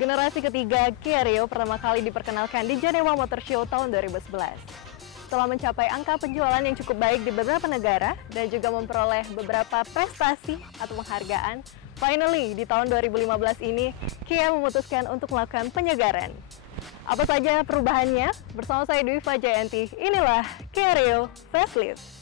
Generasi ketiga Kia Rio pertama kali diperkenalkan di Jenewa Motor Show tahun 2011. Setelah mencapai angka penjualan yang cukup baik di beberapa negara dan juga memperoleh beberapa prestasi atau penghargaan, finally di tahun 2015 ini Kia memutuskan untuk melakukan penyegaran. Apa saja perubahannya? Bersama saya Dwi Fajayanti, inilah Kia Rio Facelift.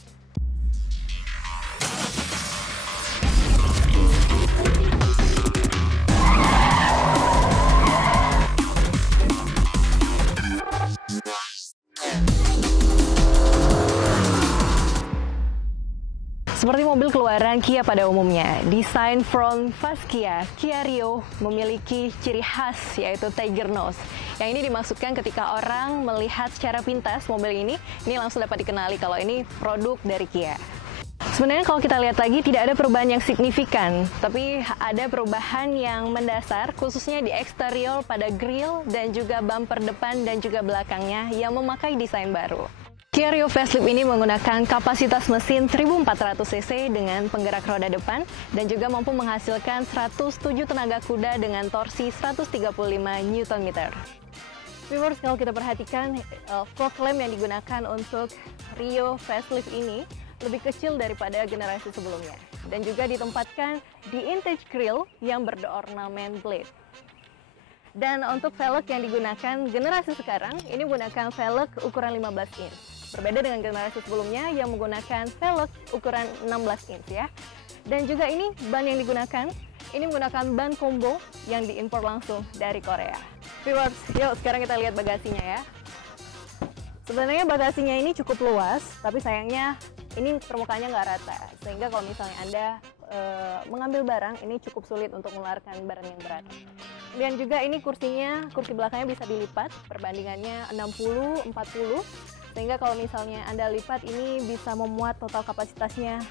Seperti mobil keluaran Kia pada umumnya, desain front face Kia Rio memiliki ciri khas yaitu Tiger Nose. Yang ini dimaksudkan ketika orang melihat secara pintas mobil ini langsung dapat dikenali kalau ini produk dari Kia. Sebenarnya kalau kita lihat lagi tidak ada perubahan yang signifikan, tapi ada perubahan yang mendasar khususnya di eksterior pada grill dan juga bumper depan dan juga belakangnya yang memakai desain baru. Kia Rio Facelift ini menggunakan kapasitas mesin 1400 cc dengan penggerak roda depan dan juga mampu menghasilkan 107 tenaga kuda dengan torsi 135 Nm. Viewers, kalau kita perhatikan fog lamp yang digunakan untuk Rio Facelift ini lebih kecil daripada generasi sebelumnya dan juga ditempatkan di intake grille yang berornamen blade. Dan untuk velg yang digunakan generasi sekarang ini menggunakan velg ukuran 15 inch. Berbeda dengan generasi sebelumnya yang menggunakan velg ukuran 16 inch ya. Dan juga ini ban yang digunakan, ini menggunakan ban combo yang diimpor langsung dari Korea. Viewers, yuk sekarang kita lihat bagasinya ya. Sebenarnya bagasinya ini cukup luas, tapi sayangnya ini permukaannya nggak rata. Sehingga kalau misalnya Anda mengambil barang, ini cukup sulit untuk mengeluarkan barang yang berat. Dan juga ini kursi belakangnya bisa dilipat, perbandingannya 60-40. Sehingga kalau misalnya Anda lipat ini bisa memuat total kapasitasnya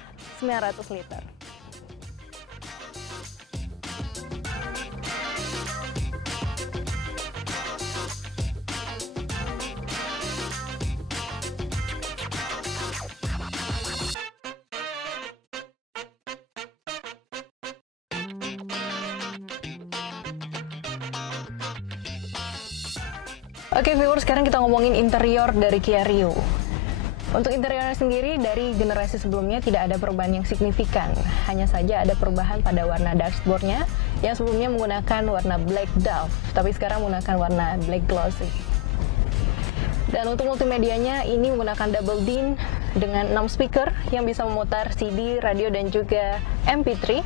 900 liter. Oke viewers, sekarang kita ngomongin interior dari Kia Rio. Untuk interiornya sendiri dari generasi sebelumnya tidak ada perubahan yang signifikan. Hanya saja ada perubahan pada warna dashboardnya yang sebelumnya menggunakan warna black dove, tapi sekarang menggunakan warna black glossy. Dan untuk multimedianya ini menggunakan double din dengan 6 speaker yang bisa memutar CD, radio dan juga MP3.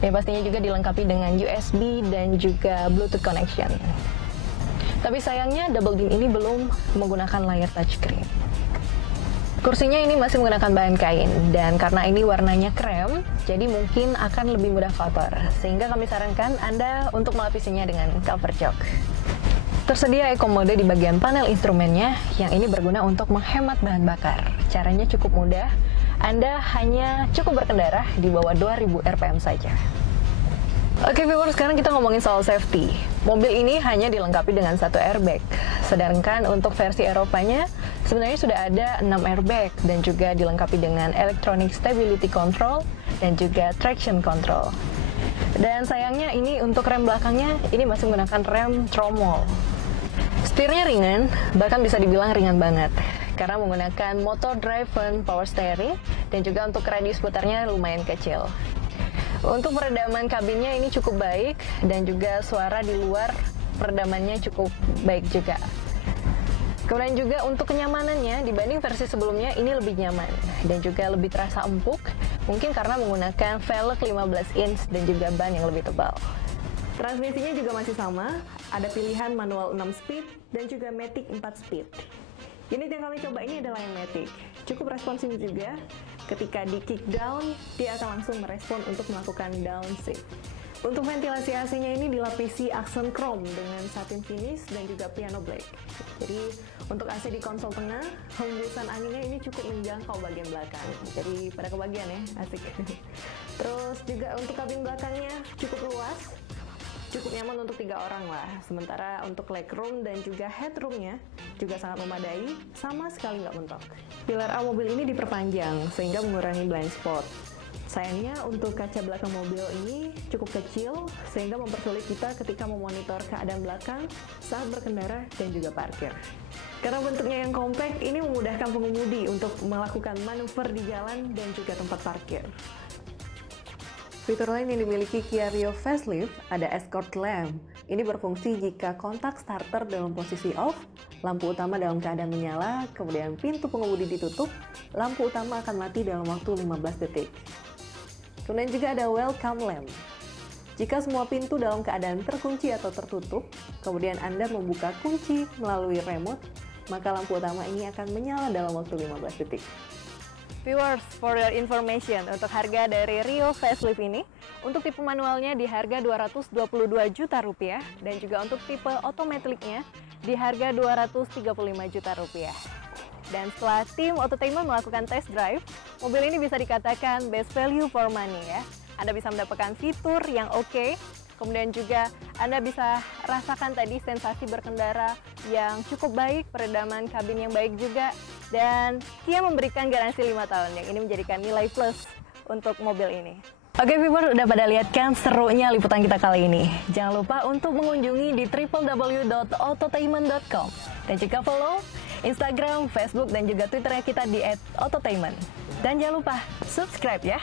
Dan pastinya juga dilengkapi dengan USB dan juga Bluetooth connection. Tapi sayangnya double din ini belum menggunakan layar touchscreen. Kursinya ini masih menggunakan bahan kain dan karena ini warnanya krem, jadi mungkin akan lebih mudah kotor. Sehingga kami sarankan Anda untuk melapisinya dengan cover jok. Tersedia eco mode di bagian panel instrumennya yang ini berguna untuk menghemat bahan bakar. Caranya cukup mudah, Anda hanya cukup berkendara di bawah 2000 rpm saja. Oke viewers, sekarang kita ngomongin soal safety. Mobil ini hanya dilengkapi dengan 1 airbag. Sedangkan untuk versi Eropanya sebenarnya sudah ada 6 airbag dan juga dilengkapi dengan electronic stability control dan juga traction control. Dan sayangnya ini untuk rem belakangnya ini masih menggunakan rem tromol. Setirnya ringan, bahkan bisa dibilang ringan banget karena menggunakan motor driven power steering dan juga untuk radius putarnya lumayan kecil. Untuk peredaman kabinnya ini cukup baik dan juga suara di luar peredamannya cukup baik juga. Kemudian juga untuk kenyamanannya dibanding versi sebelumnya ini lebih nyaman dan juga lebih terasa empuk, mungkin karena menggunakan velg 15 inch dan juga ban yang lebih tebal. Transmisinya juga masih sama, ada pilihan manual 6 speed dan juga matic 4 speed. Unit yang kami coba ini adalah yang matic, cukup responsif juga. Ketika di kick down, dia akan langsung merespon untuk melakukan downshift. Untuk ventilasi AC-nya ini dilapisi aksen chrome dengan satin finish dan juga piano black. Jadi untuk AC di konsol tengah, hembusan anginnya ini cukup menjangkau bagian belakang. Jadi pada kebagian ya, asik. Terus juga untuk kabin belakangnya cukup luas, cukup nyaman untuk 3 orang lah. Sementara untuk legroom dan juga headroomnya juga sangat memadai, sama sekali nggak mentok. Pilar A mobil ini diperpanjang sehingga mengurangi blind spot. Sayangnya untuk kaca belakang mobil ini cukup kecil sehingga mempersulit kita ketika memonitor keadaan belakang saat berkendara dan juga parkir. Karena bentuknya yang kompak, ini memudahkan pengemudi untuk melakukan manuver di jalan dan juga tempat parkir. Fitur lain yang dimiliki Kia Rio Facelift ada Escort Lamp. Ini berfungsi jika kontak starter dalam posisi off, lampu utama dalam keadaan menyala, kemudian pintu pengemudi ditutup, lampu utama akan mati dalam waktu 15 detik. Kemudian juga ada Welcome Lamp. Jika semua pintu dalam keadaan terkunci atau tertutup, kemudian Anda membuka kunci melalui remote, maka lampu utama ini akan menyala dalam waktu 15 detik. Viewers, for your information, untuk harga dari Rio Facelift ini, untuk tipe manualnya di harga Rp222 juta dan juga untuk tipe otomaticnya di harga Rp235 juta. Dan setelah tim Autotainment melakukan test drive, mobil ini bisa dikatakan best value for money ya. Anda bisa mendapatkan fitur yang oke, kemudian juga Anda bisa rasakan tadi sensasi berkendara yang cukup baik, peredaman kabin yang baik juga, dan Kia memberikan garansi 5 tahun yang ini menjadikan nilai plus untuk mobil ini. Oke viewer, udah pada lihat kan serunya liputan kita kali ini? Jangan lupa untuk mengunjungi di www.autotainment.com dan juga follow Instagram, Facebook, dan juga Twitternya kita di @autotainment. Dan jangan lupa subscribe ya.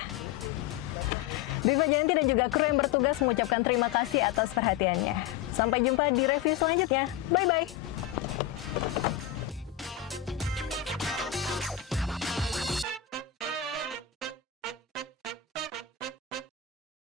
Viva Janti dan juga kru yang bertugas mengucapkan terima kasih atas perhatiannya. Sampai jumpa di review selanjutnya. Bye-bye!